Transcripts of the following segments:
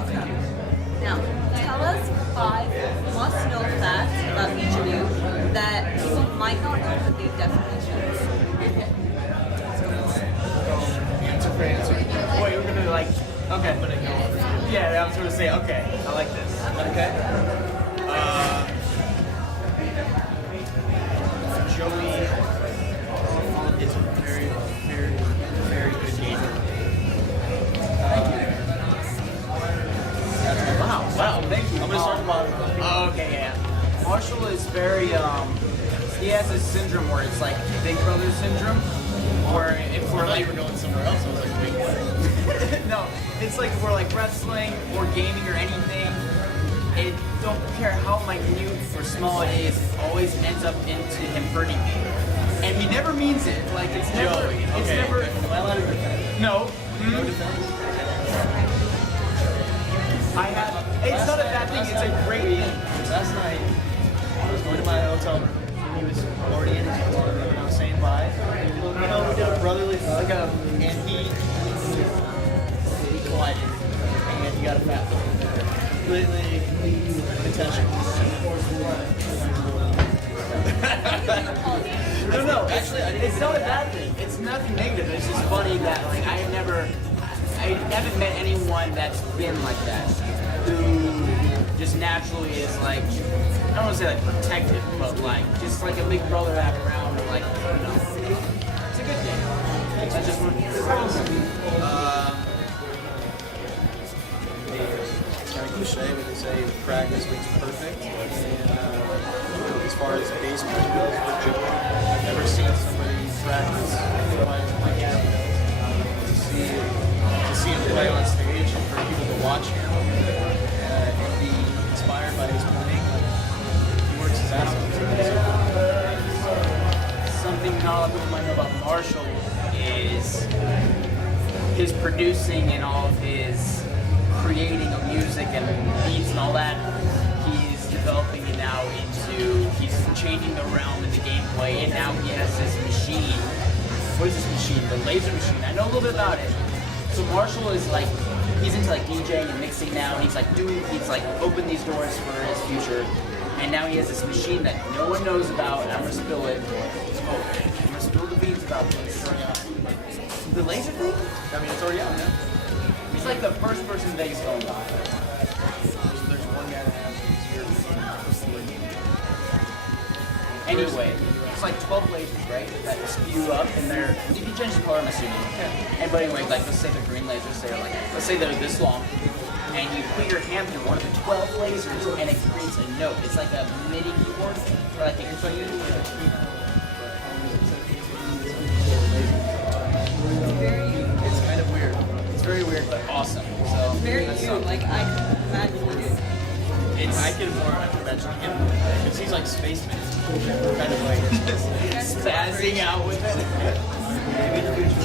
welcome. Now, tell us 5 must-know facts about each of you that people might not know, but they definitely should. Answer for answer. Wait, we're gonna like, okay. Yeah, I was gonna say, okay, I like this. Okay. Joey is a very, very, very good gamer. Wow, thank you. I'm gonna start the bottom. Oh, okay, yeah. Marshall is very, he has this syndrome where it's like Big Brother syndrome, where if we're like, we're going somewhere else. I was like, wait, what? no, it's like if we're like wrestling or gaming or anything, it don't care how minute or small it is, it always ends up into him hurting me. And he never means it. Like it's never, Joey. it's Okay. never. Am I allowed to defend? No. No defense? I have. It's not a bad thing. It's a great thing. Last night, I was going to my hotel room. He was already in his hotel room, and I was saying bye. You know, we did a brotherly hug, and he collided, and he got a fat one. Completely intentional. No, actually, It's not a bad thing. It's nothing negative. It's just funny that like I haven't met anyone that's been like that, who just naturally is like, I don't want to say like protective, but like just like a big brother to have around, or like, I don't know. It's a good thing. That's just one. It's kind of cliche, but they say practice makes perfect. And as far as baseball goes for Joey, I've never seen somebody practice my dad does. To see him play on stage and for people to watch him and be inspired by his playing, he works his ass off. Something not a lot of people might know about Marshall is his producing and all of his creating of music and beats and all that. He's developing it now into, he's changing the realm in the gameplay, and now he has this machine. What is this machine? The laser machine. I know a little bit about it. So Marshall is like, he's into like DJing and mixing now, and he's like opened these doors for his future. And now he has this machine that no one knows about, and I'm gonna spill it. I'm gonna spill the beans about this. The laser thing? I mean, it's already out now. He's like the first person in Vegas going on. There's one guy that has it here. Anyway, it's like 12 lasers, right? That spew up, and they're, you can change the color, I'm assuming. And but anyway, like let's say they're green lasers, they're like, let's say they're this long, and you put your hand through one of the 12 lasers, and it creates a note. It's like a MIDI keyboard, or like it's like It's kind of weird. it's very weird, but awesome. So Very that's cute. something. Like I can imagine you do. I can imagine him because he's like spaceman, kind of like Spazzing out with it. maybe in the future.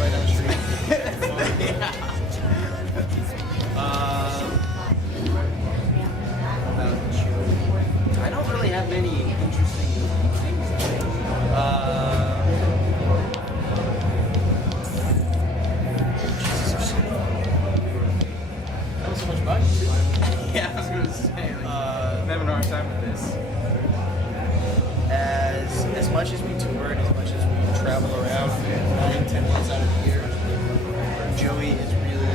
Right down the street. About you. I don't really have many interesting things. That was so much about you. Yeah, I was gonna say, like, I'm having a hard time with this. As much as we tour and as much as we travel around 9-10 months out of the year, Joey is really,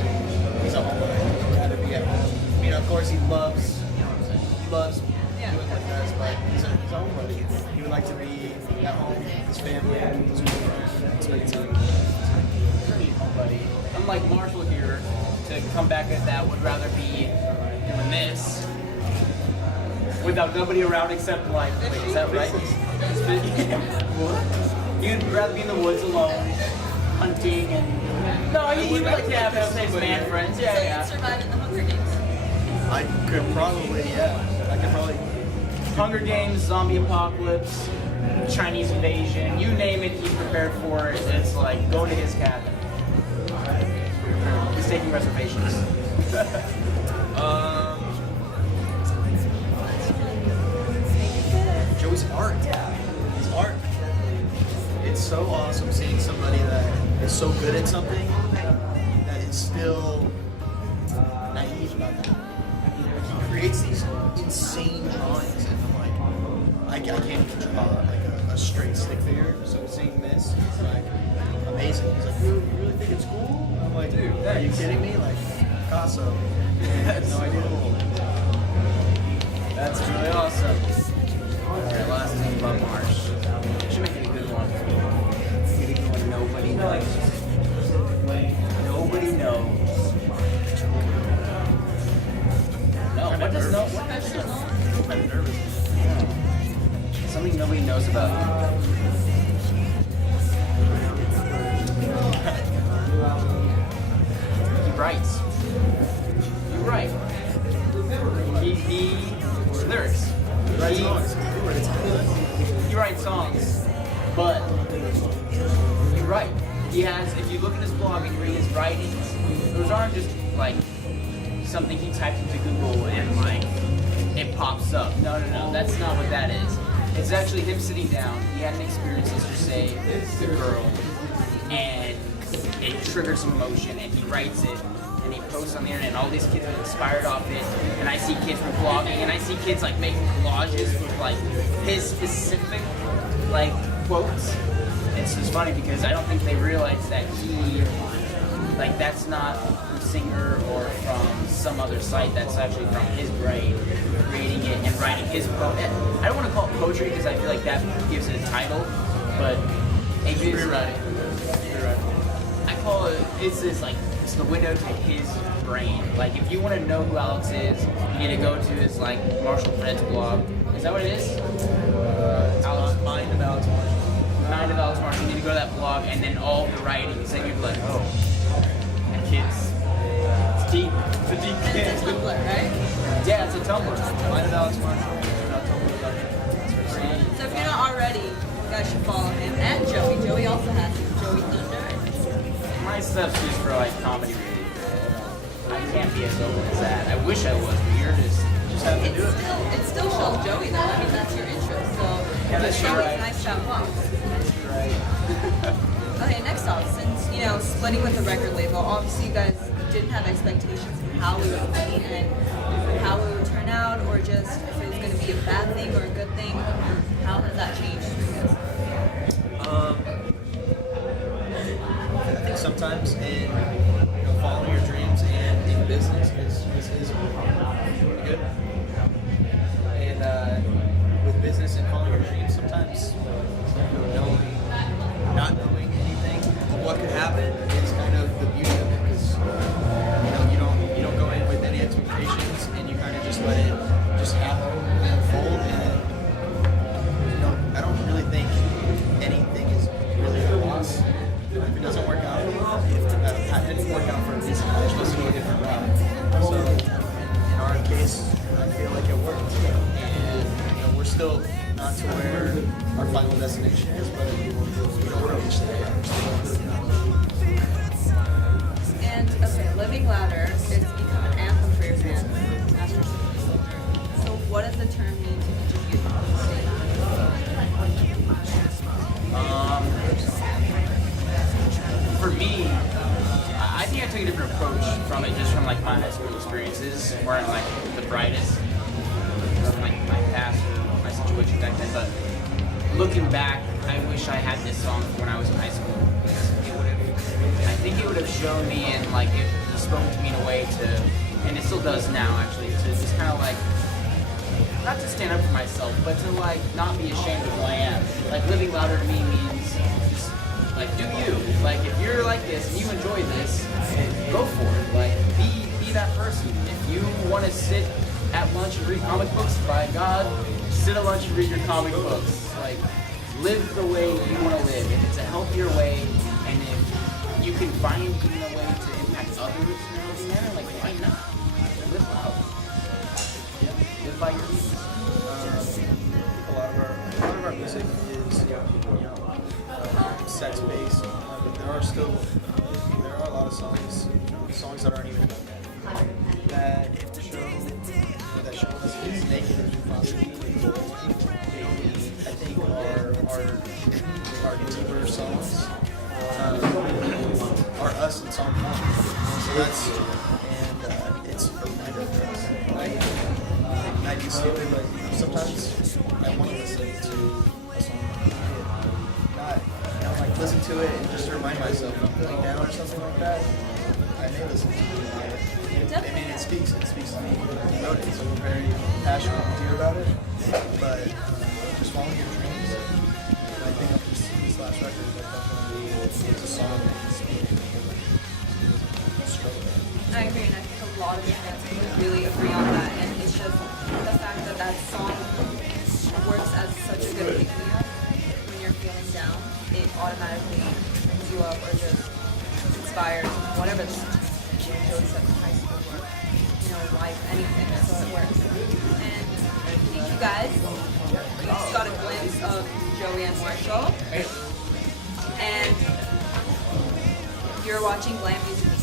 he's a homebody. He'd rather be at home. I mean, of course, he loves, you know what I'm saying? He loves doing what he does, but he's a homebody. He would like to be at home with his family, his friends, his team. Pretty homebody. Unlike Marshall here, to come back at that, would rather be doing this without nobody around except like, wait, is that right? You'd rather be in the woods alone, hunting and. No, you'd like to have his man friends. Yeah, So you yeah. survived in the Hunger Games. I could probably, yeah. I could probably. Hunger Games, zombie apocalypse, Chinese invasion, you name it, he's prepared for it. It's like go to his cabin. He's taking reservations. Joey's art. His art. It's so awesome seeing somebody that is so good at something about that. He creates these insane drawings, and I'm like, I can't even draw like a straight stick figure. So seeing this is like amazing. He's like, you really think it's cool? I'm like, dude, are you kidding me? Like Picasso. That's no idea. cool. That's really awesome. Alright, last thing about Marsh. Should make it a good one. Get it going. Nobody knows. Nobody knows. No, what does no? What does no? I'm kind of nervous. Something nobody knows about you. He writes. You write. He lyrics. He writes songs, but you write. He has, if you look at his blog and you read his writings, those aren't just like something he typed into Google and like it pops up. No, that's not what that is. It's actually him sitting down. He had an experience, let's just say, with a girl, and it triggers some emotion, and he writes it, and he posts on the internet, and all these kids are inspired off it. And I see kids from blogging, and I see kids like making collages with like his specific like quotes. It's just funny because I don't think they realize that he, like, that's not from Singer or from some other site. That's actually from his brain, creating it and writing his I don't want to call it poetry because I feel like that gives it a title, but it gives Rewriting. I call it, it's the window to his brain. Like, if you want to know who Alex is, you need to go to his like Marshall Fred's blog. Is that what it is? Alex, Mind of Alex Marshall. Mind of Alex Marshall. You need to go to that blog and then all the writings, and you're like, oh, and kids. It's deep. It's a deep And kid. it's a Tumblr, right? Yeah, it's a Tumblr. Mind of Alex Marshall. So if you're not already, you guys should follow him and Joey. Joey also has Joey Thunder. My stuff's just for like comedy relief. I can't be as open as that. I wish I was, but you're just have to do it. It's still show Joey though. I mean, that's your interest. So Yeah, that's Joey's right. nice shot box. Right. Okay, next off, since splitting with the record label, obviously you guys didn't have expectations of how we would be and how it would turn out, or just if it was going to be a bad thing or a good thing. How has that changed for you guys? I think sometimes in following your dreams and in business is pretty good. And with business and following your dreams, sometimes not knowing anything of what could happen is kind of the beauty of it, because you don't go in with any expectations, and you kind of just let it just happen and unfold. And I don't really think anything is really a loss. If it doesn't work out, if it didn't work out for a reason, they're supposed to go a different route. So in our case, I feel like it worked, and we're still not to where our final destination is, but we're reach there. And okay, Living Louder is become an anthem for your fans. So what does the term mean to each of you? For me, I think I took a different approach from it, just from like my high school experiences, where I'm like the brightest from like my past, my situation back then. But looking back, I wish I had this song when I was in high school, because I think it would have shown me, and like it spoke to me in a way to, and it still does now actually, to just kind of like, not to stand up for myself, but to like not be ashamed of who I am. Like Living Louder to me means just like do you. Like if you're like this and you enjoy this, go for it. Like be that person. If you want to sit at lunch and read comic books, by God, sit at lunch and read your comic books. Like live the way you want to live. If it's a healthier way, and if you can find a way to impact others in a healthy manner, like why not? Live loud. Live by your means. A lot of our music is sex-based, but there are a lot of songs that aren't even that show us as naked as we possibly can. I think our deeper songs are us in song form. So it's for my stupid, but sometimes I want to listen to a song and not, like listen to it and just remind myself if I'm feeling down or something like that. I may listen to it. I mean, it speaks to me. You wrote it, so I'm very passionate with you about it. But just following your dreams. And I think this last record that definitely is a song that speaks to struggle. I agree, and I think a lot of the fans would really agree on that. And it's just the fact that that song works as such a good pick-me-up when you're feeling down. It automatically brings you up or just inspires whatever the situation. Joey said in high school or life, anything. So it works. And thank you guys. We just got a glimpse of Joey and Marshall. And you're watching GLAM Music Media.